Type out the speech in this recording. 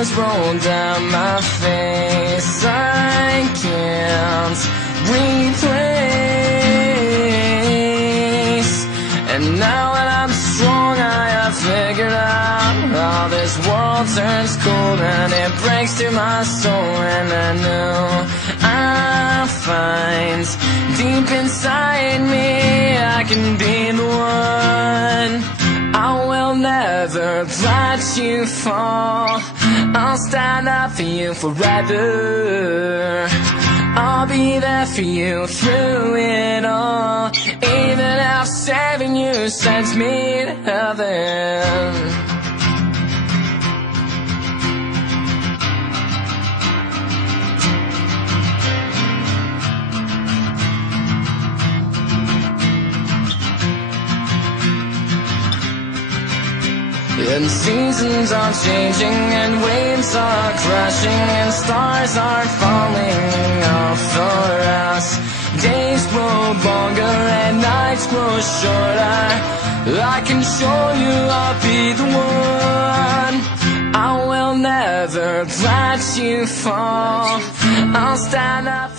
tears roll down my face. I can't replace. And now that I'm strong, I have figured out how this world turns cold and it breaks through my soul. And I know I'll find deep inside me I can be the one. I will never let you fall. I'll stand up for you forever. I'll be there for you through it all, even if saving you sends me to heaven. And seasons are changing, and waves are crashing, and stars are falling off for us. Days grow longer and nights grow shorter. I can show you I'll be the one. I will never let you fall. I'll stand up.